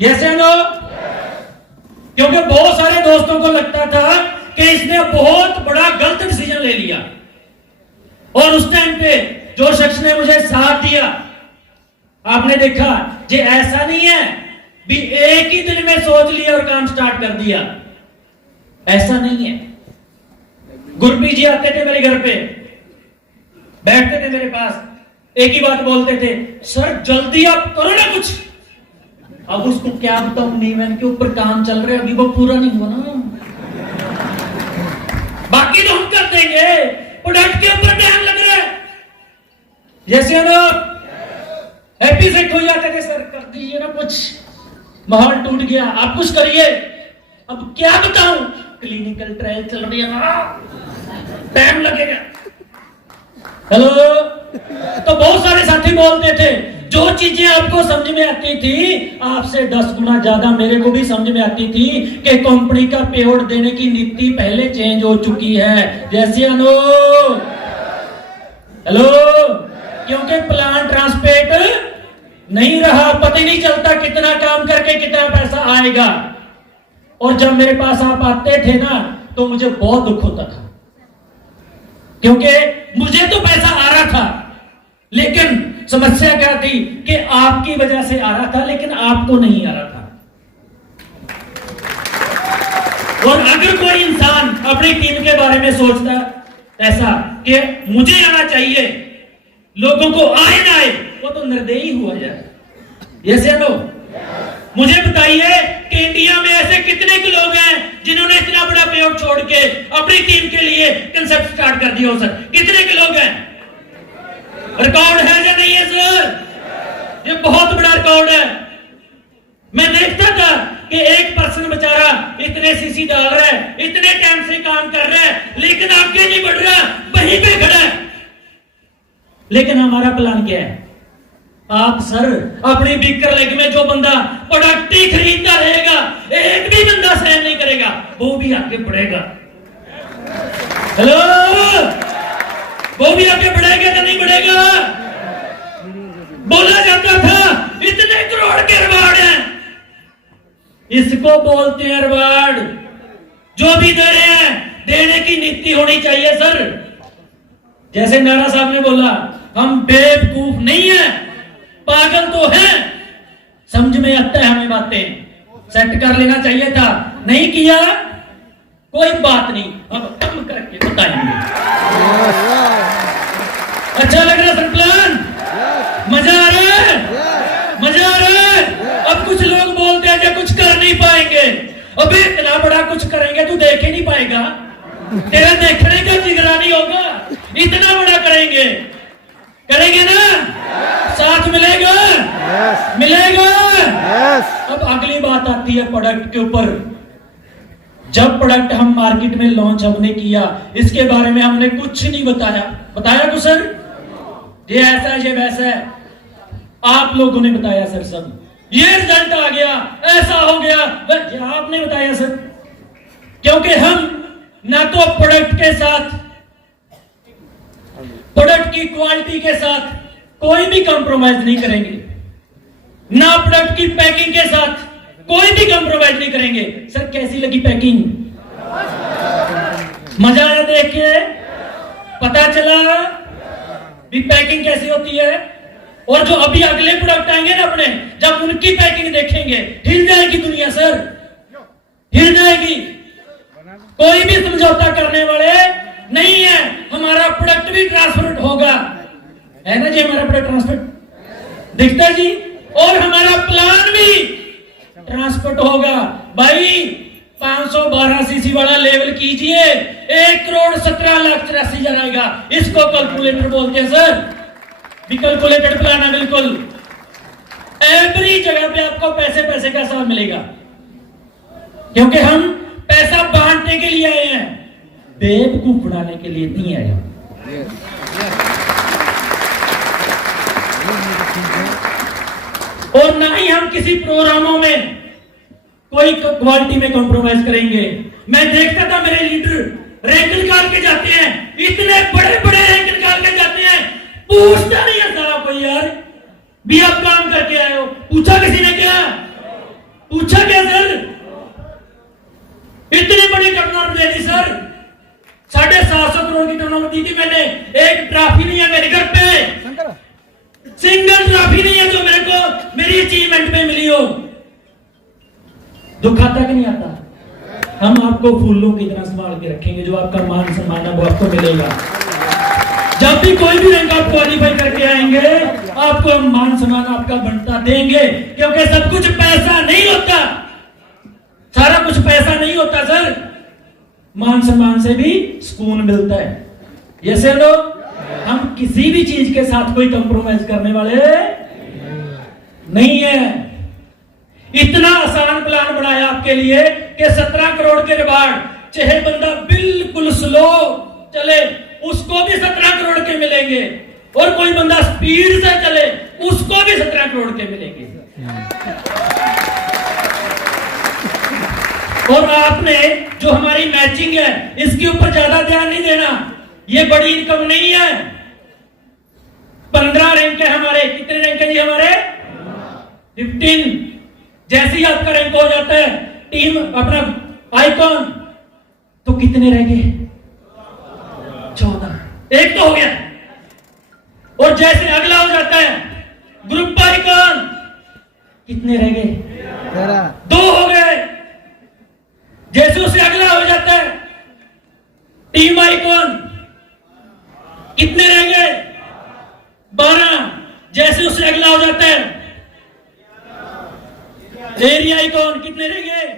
Yes या no? क्योंकि बहुत सारे दोस्तों को लगता था कि इसने बहुत बड़ा गलत डिसीजन ले लिया, और उस टाइम पे जो शख्स ने मुझे साथ दिया, आपने देखा जे ऐसा नहीं है भी एक ही दिल में सोच लिया और काम स्टार्ट कर दिया, ऐसा नहीं है। गुरप्रीत जी आते थे मेरे घर पे, बैठते थे मेरे पास, एक ही बात बोलते थे, सर जल्दी आप करो ना कुछ। अब उसको क्या बताऊं, नीवन के ऊपर काम चल रहा है, अभी वो पूरा नहीं हुआ ना, बाकी तो हम कर देंगे, प्रोडक्ट के ऊपर ध्यान लग रहा है। जैसे लोग हैप्पी सेट हो जाते थे, सर कर दीजिए ना कुछ, माहौल टूट गया, आप कुछ करिए। अब क्या बताऊं, क्लिनिकल ट्रायल चल रही है ना, टाइम लगेगा। हेलो, तो बहुत सारे साथी बोलते थे, जो चीजें आपको समझ में आती थी, आपसे 10 गुना ज्यादा मेरे को भी समझ में आती थी कि कंपनी का पेआउट देने की नीति पहले चेंज हो चुकी है। जैसे अनु, हेलो, क्योंकि प्लान ट्रांसपेट नहीं रहा, पता ही नहीं चलता कितना काम करके कितना पैसा आएगा। और जब मेरे पास आप आते थे ना, तो मुझे बहुत दुख होता था, क्योंकि मुझे तो पैसा आ रहा था, लेकिन समस्या क्या थी कि आपकी वजह से आ रहा था, लेकिन आपको नहीं आ रहा था। और अगर कोई इंसान अपनी टीम के बारे में सोचता ऐसा कि मुझे आना चाहिए, लोगों को आए ना आए, वो तो निर्दयी हुआ जाए। Yes no? मुझे बताइए कि इंडिया में ऐसे कितने के लोग हैं जिन्होंने इतना बड़ा पेआउट छोड़ के अपनी टीम के लिए कंसेप्ट स्टार्ट कर दिया हो? सर कितने के लोग हैं? रिकॉर्ड है या नहीं है सर? ये बहुत बड़ा रिकॉर्ड है। मैं देखता था कि एक पर्सन बेचारा इतने सीसी डाल रहा है, इतने टाइम से काम कर रहा है, लेकिन आगे नहीं बढ़ रहा, वहीं पे खड़ा है। लेकिन हमारा प्लान क्या है? आप सर अपनी बीकर लेग में जो बंदा प्रोडक्ट ही खरीदता रहेगा, एक भी बंदा सहन नहीं करेगा, वो भी आगे बढ़ेगा। हेलो, वो भी आगे बढ़ेगा कि नहीं बढ़ेगा? बोला जाता था इतने करोड़ के रिवार्ड हैं, इसको बोलते हैं रिवार्ड। जो भी दे रहे हैं, देने की नीति होनी चाहिए सर। जैसे नारा साहब ने बोला, हम बेवकूफ नहीं है, पागल तो हैं, समझ में आता है हमें बातें, सेट कर लेना चाहिए था, नहीं किया, कोई बात नहीं, अब कम करके बताएंगे। अच्छा लग रहा सर प्लान? मजा आ रहा है? मजा आ रहा है? अब कुछ लोग बोलते हैं कि कुछ कर नहीं पाएंगे। अबे इतना बड़ा कुछ करेंगे तू देख ही नहीं पाएगा, तेरा देखने का जिगरा नहीं होगा, इतना बड़ा करेंगे, करेंगे ना? साथ मिलेगा? मिलेगा? अब अगली बात आती है प्रोडक्ट के ऊपर। जब प्रोडक्ट हम मार्केट में लॉन्च हमने किया, इसके बारे में हमने कुछ नहीं बताया। बताया कुछ सर? ये ऐसा है, ये वैसा है, आप लोगों ने बताया सर सब। ये रिजल्ट आ गया, ऐसा हो गया, ये आपने बताया सर। क्योंकि हम ना तो प्रोडक्ट के साथ, प्रोडक्ट की क्वालिटी के साथ कोई भी कंप्रोमाइज नहीं करेंगे, ना प्रोडक्ट की पैकिंग के साथ कोई भी कंप्रोमाइज नहीं करेंगे। सर कैसी लगी पैकिंग? मजा आया देख के? पता चला भी पैकिंग कैसी होती है? और जो अभी अगले प्रोडक्ट आएंगे ना अपने, जब उनकी पैकिंग देखेंगे, हिल जाएगी दुनिया सर, हिल जाएगी। कोई भी समझौता करने वाले नहीं है। हमारा प्रोडक्ट भी ट्रांसफर होगा, है ना जी? हमारा प्रोडक्ट ट्रांसफर दिखता है जी, और हमारा प्लान भी ट्रांसपोर्ट होगा। भाई 512 सीसी वाला लेवल कीजिए, 1,17,84,000 आएगा। इसको कैलकुलेटर बोलते हैं सर, भी कैलकुलेटेड प्लान है बिल्कुल। एवरी जगह पे आपको पैसे पैसे का हिसाब मिलेगा, क्योंकि हम पैसा बांटने के लिए आए हैं, बेवकूफ बनाने के लिए नहीं आए। और ना ही हम किसी प्रोग्रामों में कोई क्वालिटी में कॉम्प्रोमाइज करेंगे। मैं देखता था मेरे लीडर रैंक निकाल के जाते हैं, इतने बड़े बड़े रैंक निकाल के जाते हैं, पूछता नहीं है सारा कोई, यार भी आप काम करके आए हो? पूछा किसी ने क्या? पूछा क्या सर? इतनी बड़ी टर्नओवर दे दी सर, 750 करोड़ की टर्नओवर दी थी मैंने। एक ट्रॉफी नहीं है मेरे घर पे, सिंगल ट्रॉफी नहीं है जो मेरे को मेरी अचीवमेंट पे मिली हो। दुख आता कि नहीं आता? हम आपको फूलों की तरह संभाल के रखेंगे, जो आपका मान सम्मान है वो आपको मिलेगा। जब भी कोई भी रैंक आप क्वालिफाई करके आएंगे, आपको हम मान सम्मान आपका बनता देंगे, क्योंकि सब कुछ पैसा नहीं होता, सारा कुछ पैसा नहीं होता सर। मान सम्मान से भी सुकून मिलता है। ये से लोग, हम किसी भी चीज के साथ कोई कंप्रोमाइज करने वाले नहीं है। इतना आसान प्लान बनाया आपके लिए कि 17 करोड़ के रिवार्ड, चाहे बंदा बिल्कुल स्लो चले उसको भी 17 करोड़ के मिलेंगे, और कोई बंदा स्पीड से चले उसको भी 17 करोड़ के मिलेंगे। और आपने जो हमारी मैचिंग है इसके ऊपर ज्यादा ध्यान नहीं देना। ये बड़ी इनकम नहीं है। 15 रैंक है हमारे। कितने रैंक है जी हमारे? 15। जैसे ही आपका रैंक हो जाता है टीम अपना आइकॉन, तो कितने रह गए? 14। एक तो हो गया। और जैसे अगला हो जाता है ग्रुप आइकॉन, कितने रह गए? 2 हो गए। जैसे उससे अगला हो जाता है टीम आइकॉन, कितने रह गए? 12। जैसे उससे अगला हो जाता है एरिया आइकॉन, कितने रह गए?